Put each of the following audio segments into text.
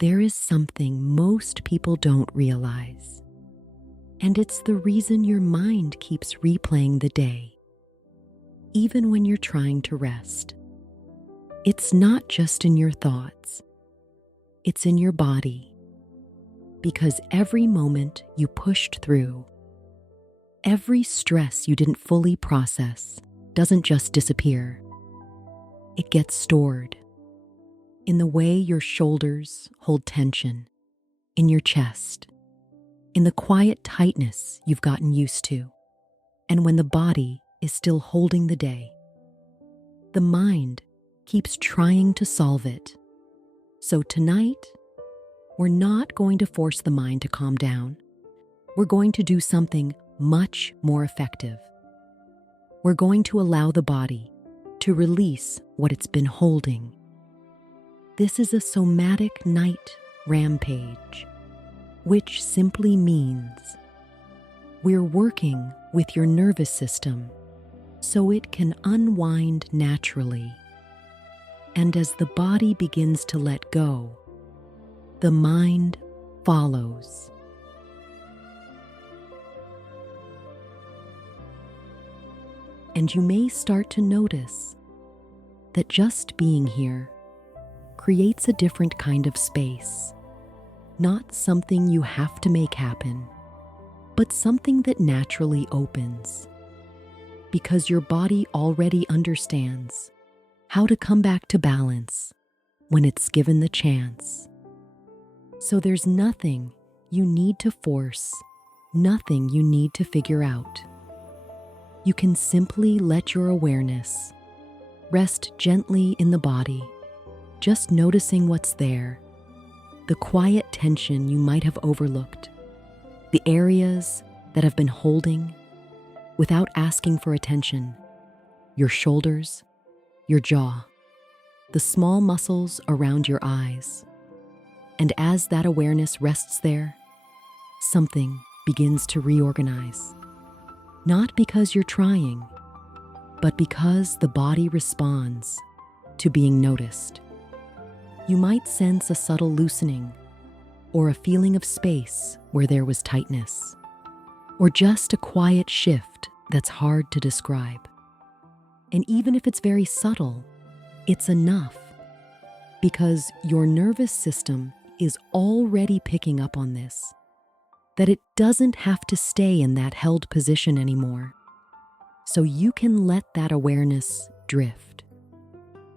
there is something most people don't realize, and it's the reason your mind keeps replaying the day, even when you're trying to rest. It's not just in your thoughts, it's in your body, because every moment you pushed through, every stress you didn't fully process doesn't just disappear. It gets stored in the way your shoulders hold tension, in your chest, in the quiet tightness you've gotten used to, and when the body is still holding the day. The mind keeps trying to solve it. So tonight, we're not going to force the mind to calm down. We're going to do something much more effective. We're going to allow the body to release what it's been holding. This is a Somatic Night Rampage, which simply means we're working with your nervous system so it can unwind naturally. And as the body begins to let go, the mind follows. And you may start to notice that just being here creates a different kind of space, not something you have to make happen, but something that naturally opens, because your body already understands how to come back to balance when it's given the chance. So there's nothing you need to force, nothing you need to figure out. You can simply let your awareness rest gently in the body, just noticing what's there, the quiet tension you might have overlooked, the areas that have been holding without asking for attention, your shoulders, your jaw, the small muscles around your eyes. And as that awareness rests there, something begins to reorganize. Not because you're trying, but because the body responds to being noticed. You might sense a subtle loosening, or a feeling of space where there was tightness, or just a quiet shift that's hard to describe. And even if it's very subtle, it's enough, because your nervous system is already picking up on this, that it doesn't have to stay in that held position anymore. So you can let that awareness drift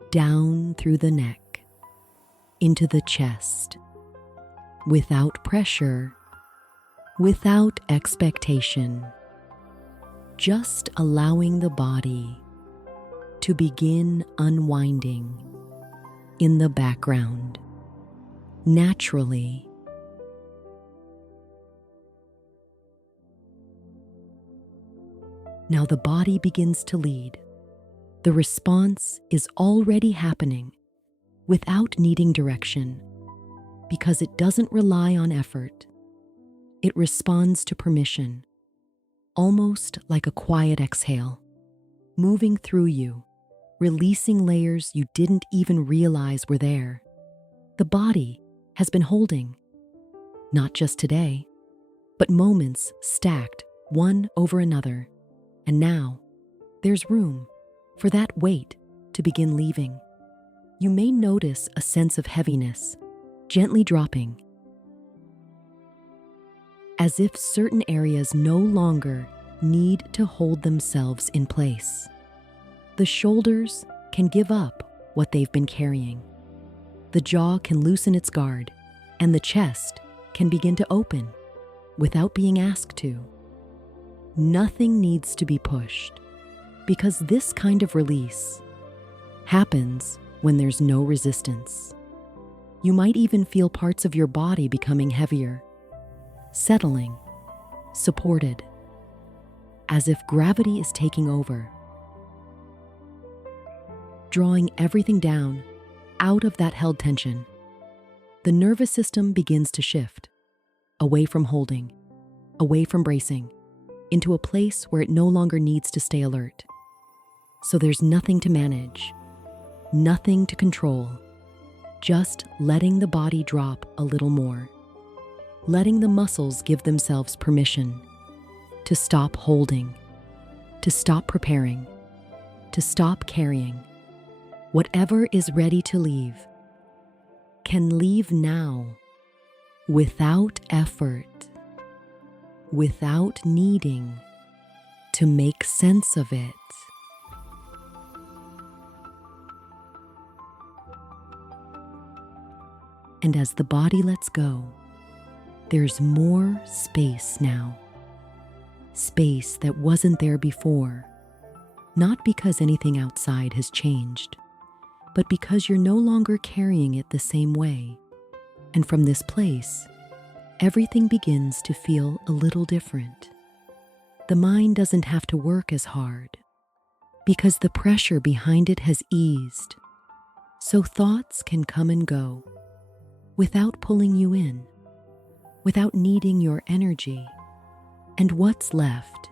down through the neck, into the chest, without pressure, without expectation, just allowing the body to begin unwinding in the background, naturally. Now the body begins to lead. The response is already happening without needing direction, because it doesn't rely on effort. It responds to permission, almost like a quiet exhale, moving through you, releasing layers you didn't even realize were there. The body has been holding, not just today, but moments stacked one over another. And now there's room for that weight to begin leaving. You may notice a sense of heaviness gently dropping, as if certain areas no longer need to hold themselves in place. The shoulders can give up what they've been carrying. The jaw can loosen its guard, and the chest can begin to open without being asked to. Nothing needs to be pushed, because this kind of release happens when there's no resistance. You might even feel parts of your body becoming heavier, settling, supported, as if gravity is taking over, drawing everything down out of that held tension. The nervous system begins to shift, away from holding, away from bracing, into a place where it no longer needs to stay alert. So there's nothing to manage, nothing to control, just letting the body drop a little more, letting the muscles give themselves permission to stop holding, to stop preparing, to stop carrying. Whatever is ready to leave can leave now, without effort, without needing to make sense of it. And as the body lets go, there's more space now. Space that wasn't there before, not because anything outside has changed, but because you're no longer carrying it the same way. And from this place, everything begins to feel a little different. The mind doesn't have to work as hard because the pressure behind it has eased. So thoughts can come and go without pulling you in, without needing your energy. And what's left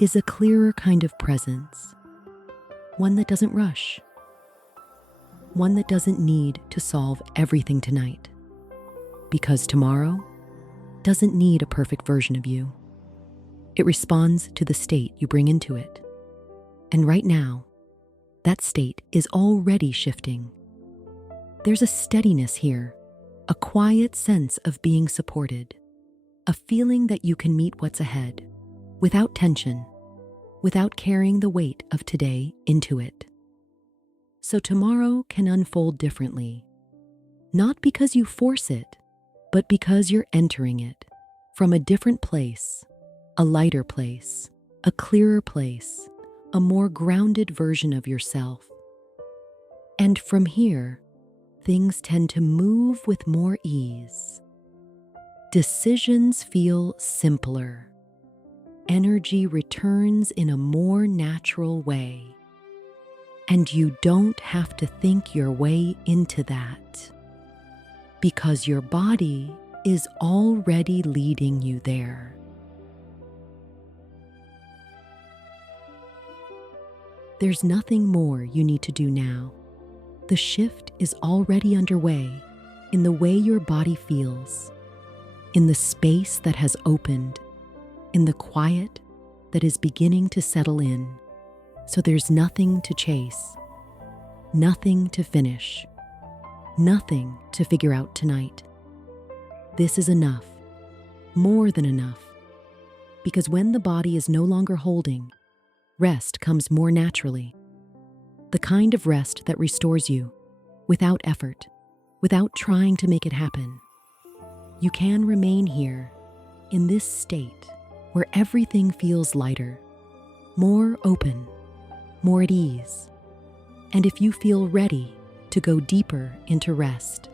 is a clearer kind of presence, one that doesn't rush, one that doesn't need to solve everything tonight, because tomorrow doesn't need a perfect version of you. It responds to the state you bring into it. And right now, that state is already shifting. There's a steadiness here, a quiet sense of being supported, a feeling that you can meet what's ahead without tension, without carrying the weight of today into it. So tomorrow can unfold differently, not because you force it, but because you're entering it from a different place, a lighter place, a clearer place, a more grounded version of yourself. And from here, things tend to move with more ease. Decisions feel simpler. Energy returns in a more natural way. And you don't have to think your way into that, because your body is already leading you there. There's nothing more you need to do now. The shift is already underway in the way your body feels, in the space that has opened, in the quiet that is beginning to settle in. So there's nothing to chase, nothing to finish, nothing to figure out tonight. This is enough, more than enough, because when the body is no longer holding, rest comes more naturally. The kind of rest that restores you without effort, without trying to make it happen. You can remain here in this state where everything feels lighter, more open, more at ease. And if you feel ready to go deeper into rest,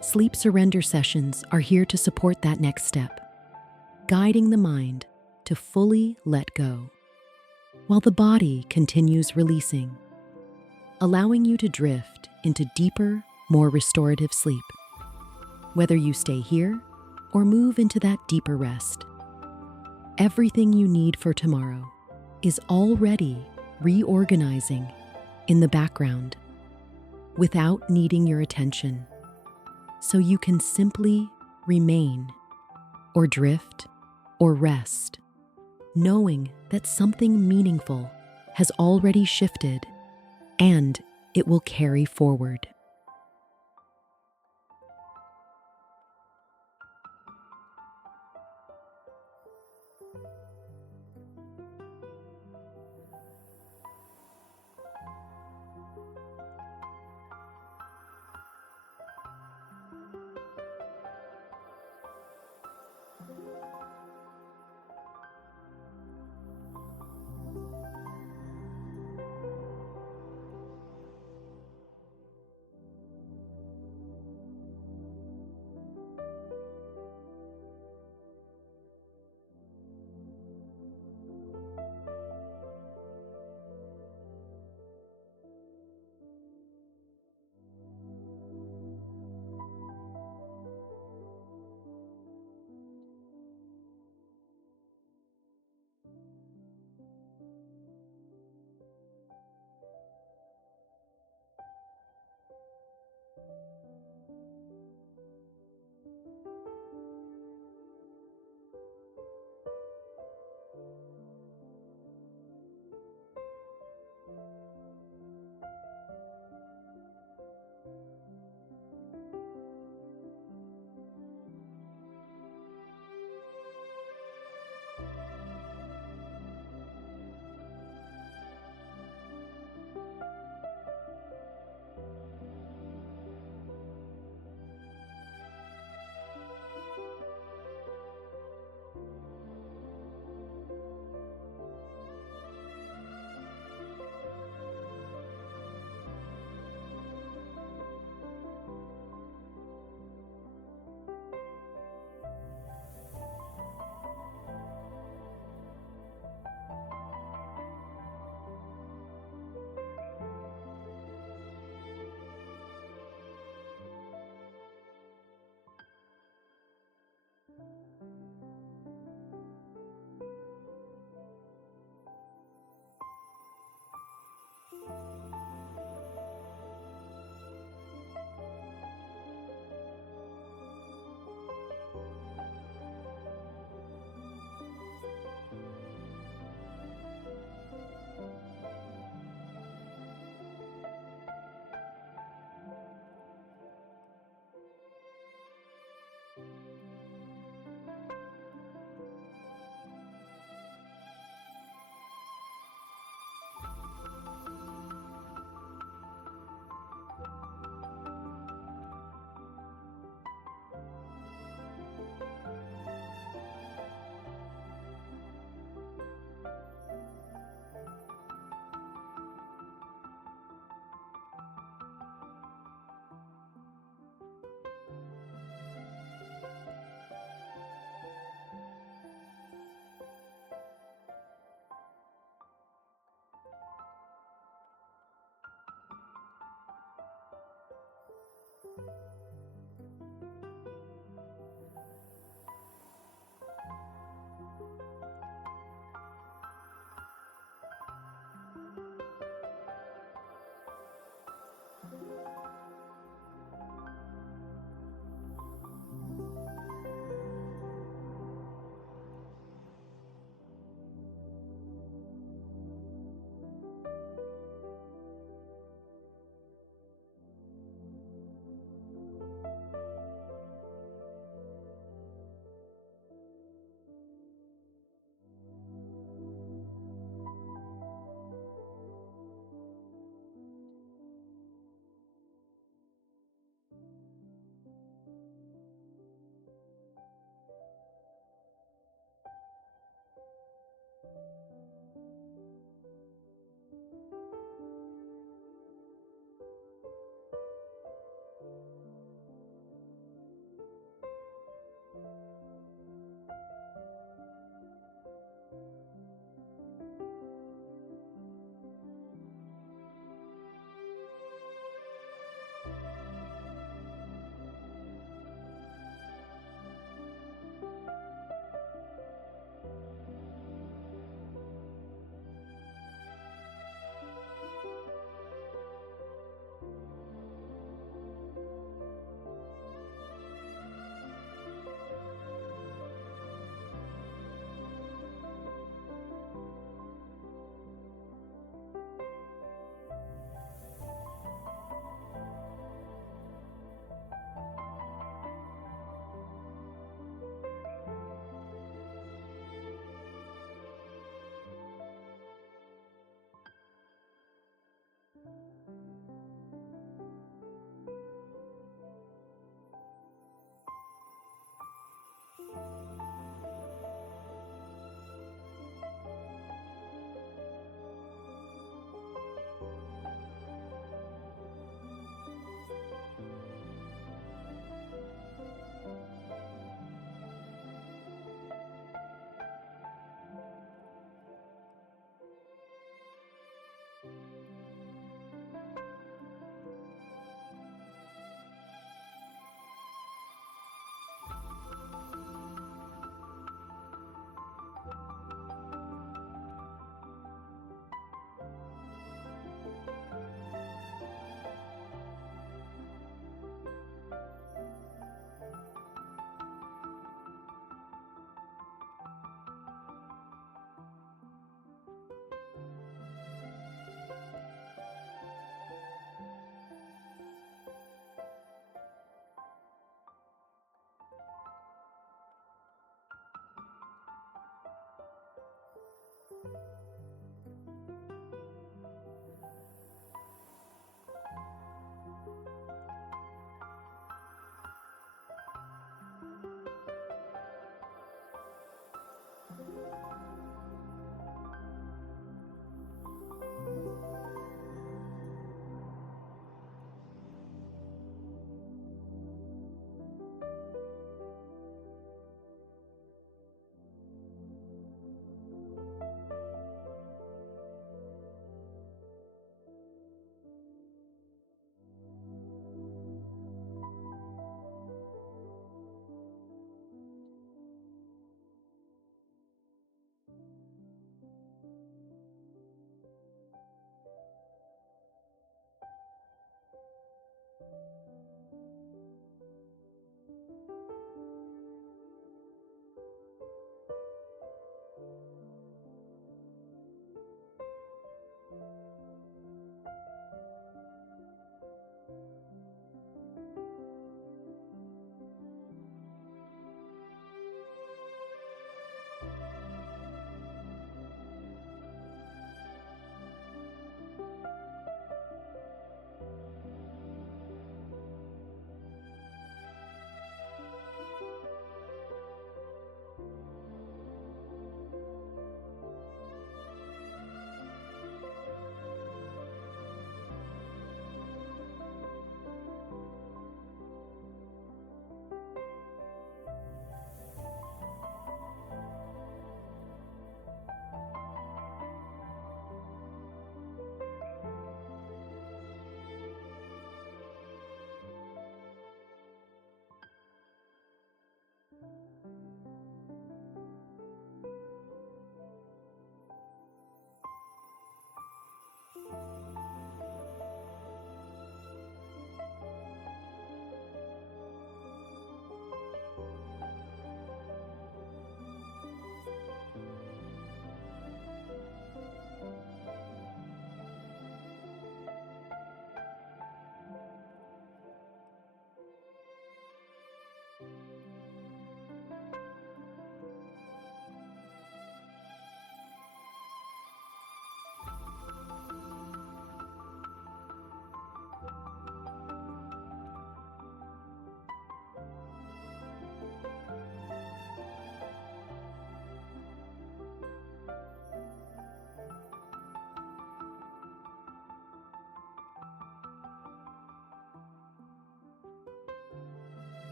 sleep surrender sessions are here to support that next step, guiding the mind to fully let go, while the body continues releasing, allowing you to drift into deeper, more restorative sleep. Whether you stay here or move into that deeper rest, everything you need for tomorrow is already reorganizing in the background without needing your attention. So you can simply remain or drift or rest, knowing that something meaningful has already shifted and it will carry forward.